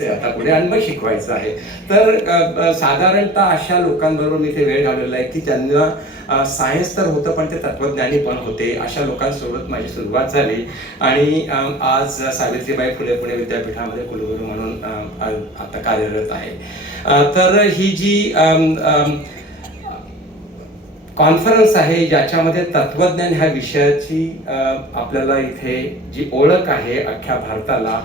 न्यायचं आता पुढे आणि शिकवायचं आहे. तर साधारणतः अशा लोकांबरोबर मी ते वेळ घालवला आहे की त्यांना सायन्स तर होतं पण ते तत्वज्ञानी पण होते. अशा लोकांसोबत माझी सुरुवात झाली. आणि आज सावित्रीबाई फुले पुणे विद्यापीठामध्ये कुलगुरू म्हणून आता कार्यरत आहे. तर ही जी कॉन्फरन्स आहे ज्याच्यामध्ये तत्वज्ञान ह्या विषयाची आपल्याला इथे जी ओळख आहे अख्ख्या भारताला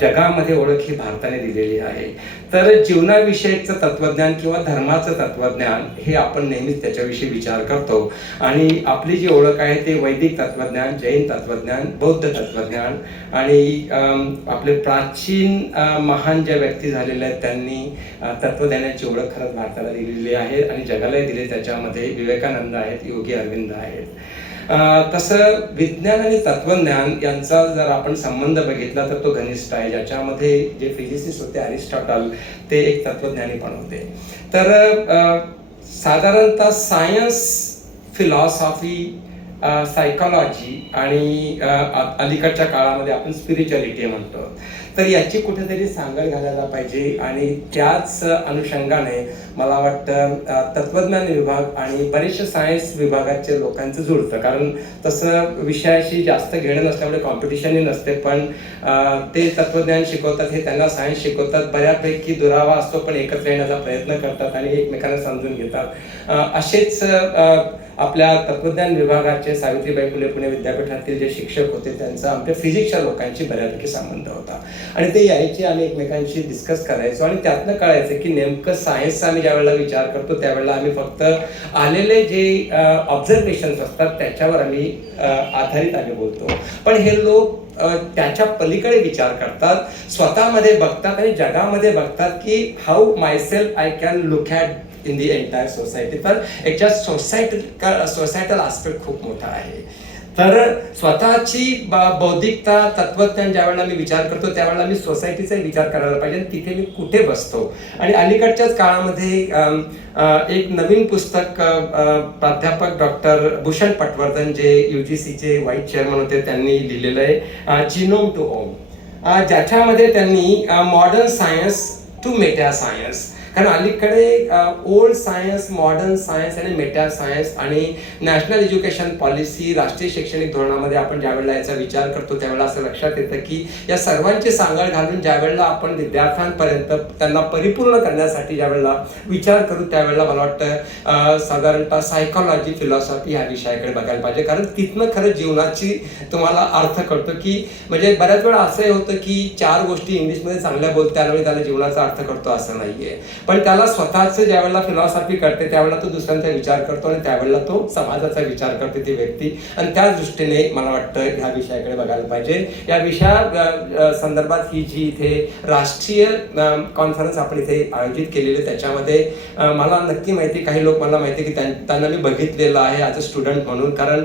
जगामध्ये ओळख ही भारताने दिलेली आहे. तर जीवनाविषयीचं तत्वज्ञान किंवा धर्माचं तत्वज्ञान हे आपण नेहमीच त्याच्याविषयी विचार करतो. आणि आपली जी ओळख आहे ते वैदिक तत्वज्ञान जैन तत्वज्ञान बौद्ध तत्वज्ञान आणि आपले प्राचीन महान ज्या व्यक्ती झालेल्या आहेत त्यांनी तत्वज्ञानाची ओळख खरंच भारताला दिलेली आहे आणि जगालाही दिली त्याच्यामध्ये विवेकानंद आहेत योगी अरविंद आहेत. तसं विज्ञान आणि तत्वज्ञान यांचा जर आपण संबंध बघितला तर तो घनिष्ठ आहे. ज्याच्यामध्ये जे फिजिसिस्ट होते अरिस्टॉटल ते एक तत्वज्ञानी पण होते. तर साधारणतः सायन्स फिलॉसॉफी सायकॉलॉजी आणि अलीकडच्या काळामध्ये आपण स्पिरिच्युअलिटी म्हणतो. तर याची कुठेतरी सांगड घालायला पाहिजे आणि त्याच अनुषंगाने मला वाटतं तत्वज्ञान विभाग आणि बरेचसे सायन्स विभागाचे लोकांचं जुळतं. कारण तसं विषयाशी जास्त घेणं नसल्यामुळे कॉम्पिटिशनही नसते पण ते तत्वज्ञान शिकवतात हे त्यांना सायन्स शिकवतात बऱ्यापैकी दुरावा असतो पण एकत्र येण्याचा प्रयत्न करतात आणि एकमेकांना समजून घेतात. असेच आपल्या तत्वज्ञान विभागाचे सावित्रीबाई फुले पुणे विद्यापीठातील जे शिक्षक होते त्यांचा आमच्या फिजिक्सच्या लोकांशी बऱ्यापैकी संबंध होता. आणि ते यायचे आम्ही एकमेकांशी डिस्कस करायचो आणि त्यातनं कळायचं की नेमकं सायन्सचा आम्ही ज्यावेळेला विचार करतो त्यावेळेला आम्ही फक्त आलेले जे ऑब्झर्वेशन्स असतात त्याच्यावर आम्ही आधारित आम्ही बोलतो. पण हे लोक त्याच्या पलीकडे विचार करतात स्वतःमध्ये बघतात आणि जगामध्ये बघतात की how myself I can look at in the entire society तर याच्यात सोसायटी सोसायटल आस्पेक्ट खूप मोठा आहे. तर स्वतःची बौद्धिकता तत्वज्ञान ज्यावेळेला मी विचार करतो त्यावेळेला मी सोसायटीचा विचार करायला पाहिजे आणि तिथे मी कुठे बसतो. आणि अलीकडच्याच काळामध्ये एक नवीन पुस्तक प्राध्यापक डॉक्टर भूषण पटवर्धन जे यू जी सीचे व्हाईस चेअरमन होते त्यांनी लिहिलेलं आहे चिनोम टू ओम ज्याच्यामध्ये त्यांनी modern science to meta science कारण अलीकडे ओल्ड सायन्स मॉडर्न सायन्स आणि मेटा सायन्स आणि नॅशनल एज्युकेशन पॉलिसी राष्ट्रीय शैक्षणिक धोरणामध्ये आपण ज्यावेळेला याचा विचार करतो त्यावेळेला असं लक्षात येतं की या सर्वांची सांगड घालून ज्यावेळेला आपण विद्यार्थ्यांपर्यंत त्यांना परिपूर्ण करण्यासाठी ज्यावेळेला विचार करू त्यावेळेला मला वाटतं साधारणतः सायकॉलॉजी फिलॉसॉफी ह्या विषयाकडे बघायला पाहिजे. कारण तिथनं खरं जीवनाची तुम्हाला अर्थ कळतो की म्हणजे बऱ्याच वेळा असंही होतं की चार गोष्टी इंग्लिशमध्ये चांगल्या बोलते त्यावेळी त्याला जीवनाचा अर्थ करतो असं नाहीये. पण त्याला स्वतःच ज्यावेळेला फिलॉसॉफी करते त्यावेळेला तो दुसऱ्यांचा विचार करतो आणि त्यावेळेला तो समाजाचा विचार करते ती व्यक्ती. आणि त्याच दृष्टीने मला वाटतं ह्या विषयाकडे बघायला पाहिजे. या विषया संदर्भात ही जी इथे राष्ट्रीय कॉन्फरन्स आपण इथे आयोजित केलेली आहे त्याच्यामध्ये मला नक्की माहिती काही लोक मला माहिती की त्यां- त्यांना मी बघितलेलं आहे ॲज अ स्टुडंट म्हणून. कारण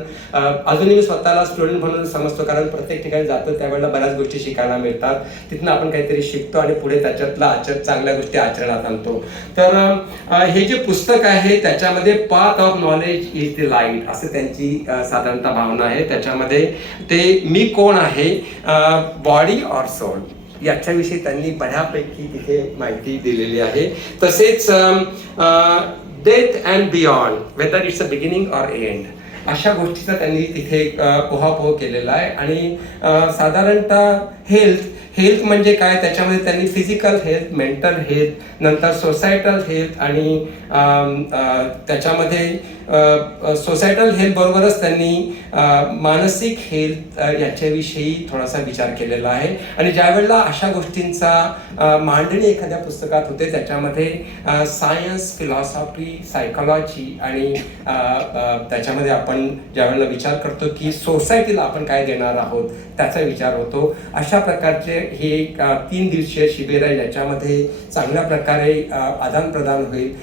अजूनही मी स्वतःला स्टुडंट म्हणून समजतो कारण प्रत्येक ठिकाणी जातो त्यावेळेला बऱ्याच गोष्टी शिकायला मिळतात. तिथनं आपण काहीतरी शिकतो आणि पुढे त्याच्यातला आचर चांगल्या गोष्टी आचरणात आणतो. तर हे जे पुस्तक आहे त्याच्यामध्ये path of knowledge is the light असं त्यांची साधारणतः भावना आहे. त्याच्यामध्ये ते मी कोण आहे बॉडी ऑर सोल याच्याविषयी त्यांनी बऱ्यापैकी तिथे माहिती दिलेली आहे. तसेच death and beyond whether it's a beginning or end अशा गोष्टीचा त्यांनी तिथे पोहापोह केलेला आहे. आणि साधारणतः हेल्थ हेल्थ म्हणजे काय? त्याच्यामध्ये त्यांनी फिजिकल हेल्थ मेंटल हेल्थ नंतर सोसायटल हेल्थ आणि त्याच्यामध्ये सोसायटल हेल्थ बरोबरच त्यांनी मानसिक हेल्थ याच्याविषयी थोडासा विचार केलेला आहे. आणि ज्यावेळेला अशा गोष्टींचा मांडणी एखाद्या पुस्तकात होते त्याच्यामध्ये सायन्स फिलॉसॉफी सायकॉलॉजी आणि त्याच्यामध्ये आपण ज्यावेळेला विचार करतो की सोसायटीला आपण काय देणार आहोत त्याचा विचार होतो. अशा प्रकारचे हे एक तीन दिवसीय शिबिर आहे ज्याच्यामध्ये चांगल्या प्रकारे आदान प्रदान होईल.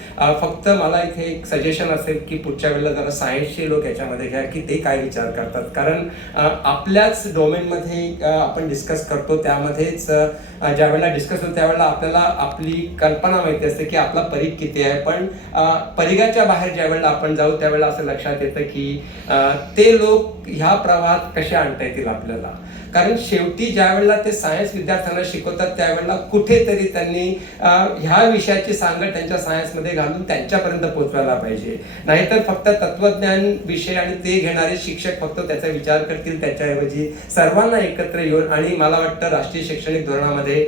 फक्त मला इथे एक सजेशन असेल की पुढच्या वेळेला जरा सायन्सचे लोक याच्यामध्ये घ्या की ते काय विचार करतात. कारण आपल्याच डोमेनमध्ये आपण डिस्कस करतो त्यामध्येच ज्या ज्यावेळेला डिस्कस होतो त्यावेळेला आपल्याला आपली कल्पना माहिती असते की आपला परीघ किती आहे. पण परीघाच्या परिघाच्या बाहेर ज्यावेळेला आपण जाऊ त्यावेळेला असं लक्षात येतं की ते लोक ह्या प्रवाहात कसे आणता येतील आपल्याला. कारण शेवटी ज्या वेळेला ते सायन्स विद्यार्थ्यांना शिकवतात त्यावेळेला कुठेतरी त्यांनी ह्या विषयाची सांगड त्यांच्या सायन्समध्ये घालून त्यांच्यापर्यंत पोहोचवायला पाहिजे. नाहीतर फक्त तत्वज्ञान विषय आणि ते घेणारे शिक्षक फक्त त्याचा विचार करतील त्याच्याऐवजी सर्वांना एकत्र येऊन आणि मला वाटतं राष्ट्रीय शैक्षणिक धोरणामध्ये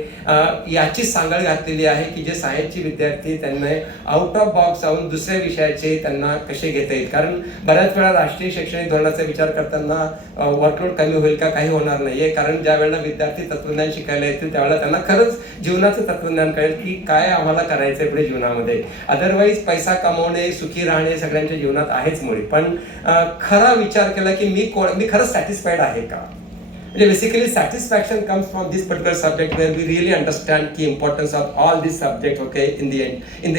याची सांगड घातलेली आहे की जे सायन्सचे विद्यार्थी त्यांना आउट ऑफ बॉक्स जाऊन दुसऱ्या विषयाचे त्यांना कसे घेता येईल. कारण बऱ्याच वेळा राष्ट्रीय शैक्षणिक धोरणाचा विचार करताना वर्कलोड कमी होईल का? काही होणार नाही. नाहीये. कारण ज्या वेळेला विद्यार्थी तत्वज्ञान शिकायला येतील त्यावेळेला त्यांना खरंच जीवनाचं तत्वज्ञान कळेल की काय आम्हाला करायचंय पुढे जीवनामध्ये. अदरवाईज पैसा कमवणे सुखी राहणे सगळ्यांच्या जीवनात आहेच मुळी. पण खरा विचार केला की मी कोण मी खरंच सॅटिस्फाईड आहे का? म्हणजे basically satisfaction comes from this particular subject where we really understand की importance of all this subject okay in the in the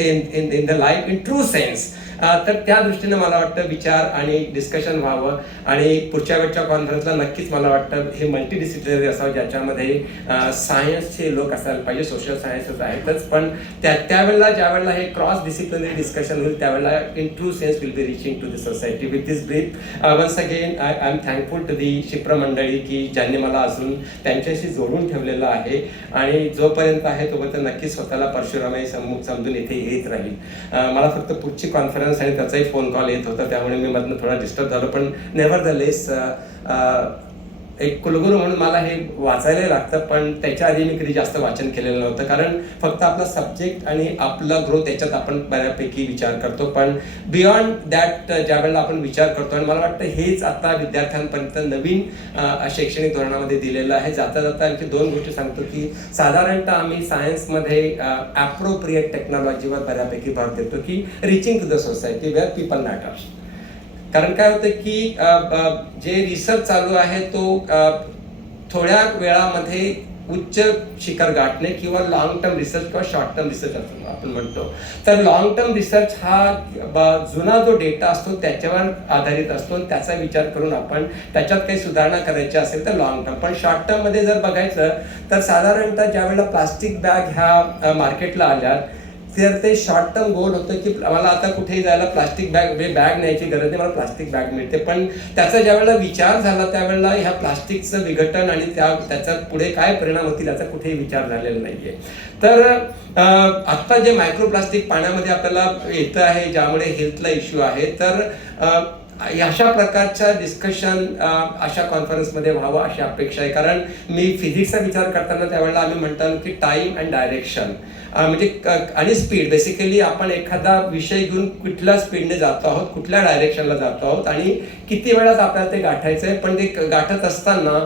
in the life in true sense तर त्या दृष्टीने मला वाटतं विचार आणि डिस्कशन व्हावं. आणि पुढच्या वेळच्या कॉन्फरन्सला नक्कीच मला वाटतं हे मल्टी डिसिप्लिनरी असावं ज्याच्यामध्ये सायन्सचे लोक असायला पाहिजे सोशल सायन्सेस आहेतच. पण त्या त्यावेळेला ज्या वेळेला हे क्रॉस डिसिप्लिनरी डिस्कशन होईल त्यावेळेला in true sense will be reaching to the society with this brief once again I I am thankful to the शिप्र मंडळी की ज्यांनी मला अजून त्यांच्याशी जोडून ठेवलेलं आहे. आणि जोपर्यंत आहे तोपर्यंत नक्कीच स्वतःला परशुरामाई समूह समजून इथे येत राहील. मला फक्त पुढची कॉन्फरन्स आणि त्याचाही फोन कॉल येत होता त्यामुळे मी मधनं थोडा डिस्टर्ब झालो. पण नेव्हर द लेस एक कुलगुरू म्हणून मला हे वाचायला लागतं पण त्याच्या आधी मी कधी जास्त वाचन केलेलं नव्हतं. कारण फक्त आपला सब्जेक्ट आणि आपला ग्रोथ याच्यात आपण बऱ्यापैकी विचार करतो. पण बियॉन्ड दॅट ज्या वेळेला आपण विचार करतो आणि मला वाटतं हेच आता विद्यार्थ्यांपर्यंत नवीन शैक्षणिक धोरणामध्ये दिलेलं आहे. जाता जाता आणखी दोन गोष्टी सांगतो की साधारणतः आम्ही सायन्समध्ये ॲप्रोप्रिएट टेक्नॉलॉजीवर बऱ्यापैकी भर देतो की reaching to the society where people matter कारण काय होतं की जे रिसर्च चालू आहे तो थोड्या वेळामध्ये उच्च शिखर गाठणे किंवा लॉंग टर्म रिसर्च किंवा शॉर्ट टर्म रिसर्च असतो आपण म्हणतो. तर लॉंग टर्म रिसर्च हा ब- जुना जो डेटा असतो त्याच्यावर आधारित असतो आणि त्याचा विचार करून आपण त्याच्यात काही सुधारणा करायची असेल तर लॉंग टर्म पण शॉर्ट टर्ममध्ये जर बघायचं तर साधारणतः ज्यावेळेला प्लास्टिक बॅग ह्या मार्केटला आल्या तर ते शॉर्ट टर्म गोल होतं की मला आता कुठेही जायला प्लास्टिक बॅग बॅग न्यायची गरज नाही मला प्लास्टिक बॅग मिळते. पण त्याचा ज्यावेळेला विचार झाला त्यावेळेला ह्या प्लास्टिकचं विघटन आणि त्या त्याचा पुढे काय परिणाम होतील याचा कुठेही विचार झालेला नाही आहे तर आत्ता जे मायक्रोप्लास्टिक पाण्यामध्ये आपल्याला येतं आहे ज्यामुळे हेल्थला इश्यू आहे तर अशा प्रकारच्या डिस्कशन अशा कॉन्फरन्समध्ये व्हावं अशी अपेक्षा आहे. कारण मी फिजिक्सचा विचार करताना त्यावेळेला आम्ही म्हणतो की टाइम अँड डायरेक्शन म्हणजे आणि स्पीड बेसिकली आपण एखादा विषय घेऊन कुठल्या स्पीडने जातो आहोत कुठल्या डायरेक्शनला जातो आहोत आणि किती वेळात आपल्याला ते गाठायचं आहे पण ते गाठत असताना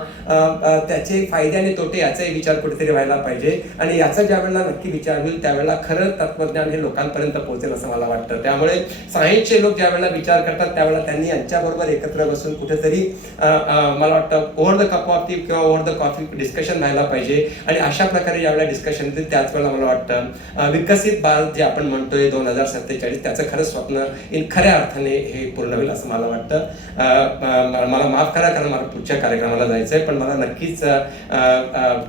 त्याचे फायदे आणि तोटे याचाही विचार कुठेतरी व्हायला पाहिजे. आणि याचा ज्या वेळेला नक्की विचार होईल त्यावेळेला खरं तत्वज्ञान हे लोकांपर्यंत पोहोचेल असं मला वाटतं. त्यामुळे सायन्सचे लोक ज्या वेळेला विचार करतात त्यावेळेला त्यांनी यांच्याबरोबर एकत्र बसून कुठेतरी मला वाटतं over the cup of tea किंवा ओव्हर द कॉफी डिस्कशन व्हायला पाहिजे. आणि अशा प्रकारे ज्यावेळेला डिस्कशन होतील त्याच वेळेला मला वाटतं विकसित भारत जे आपण म्हणतोय दोन हजार सत्तेचाळीस त्याचं खरं स्वप्न इन खऱ्या अर्थाने हे पूर्ण होईल असं मला वाटतं. मला माफ करा कारण मला पुढच्या कार्यक्रमाला जायचं आहे पण मला नक्कीच अ,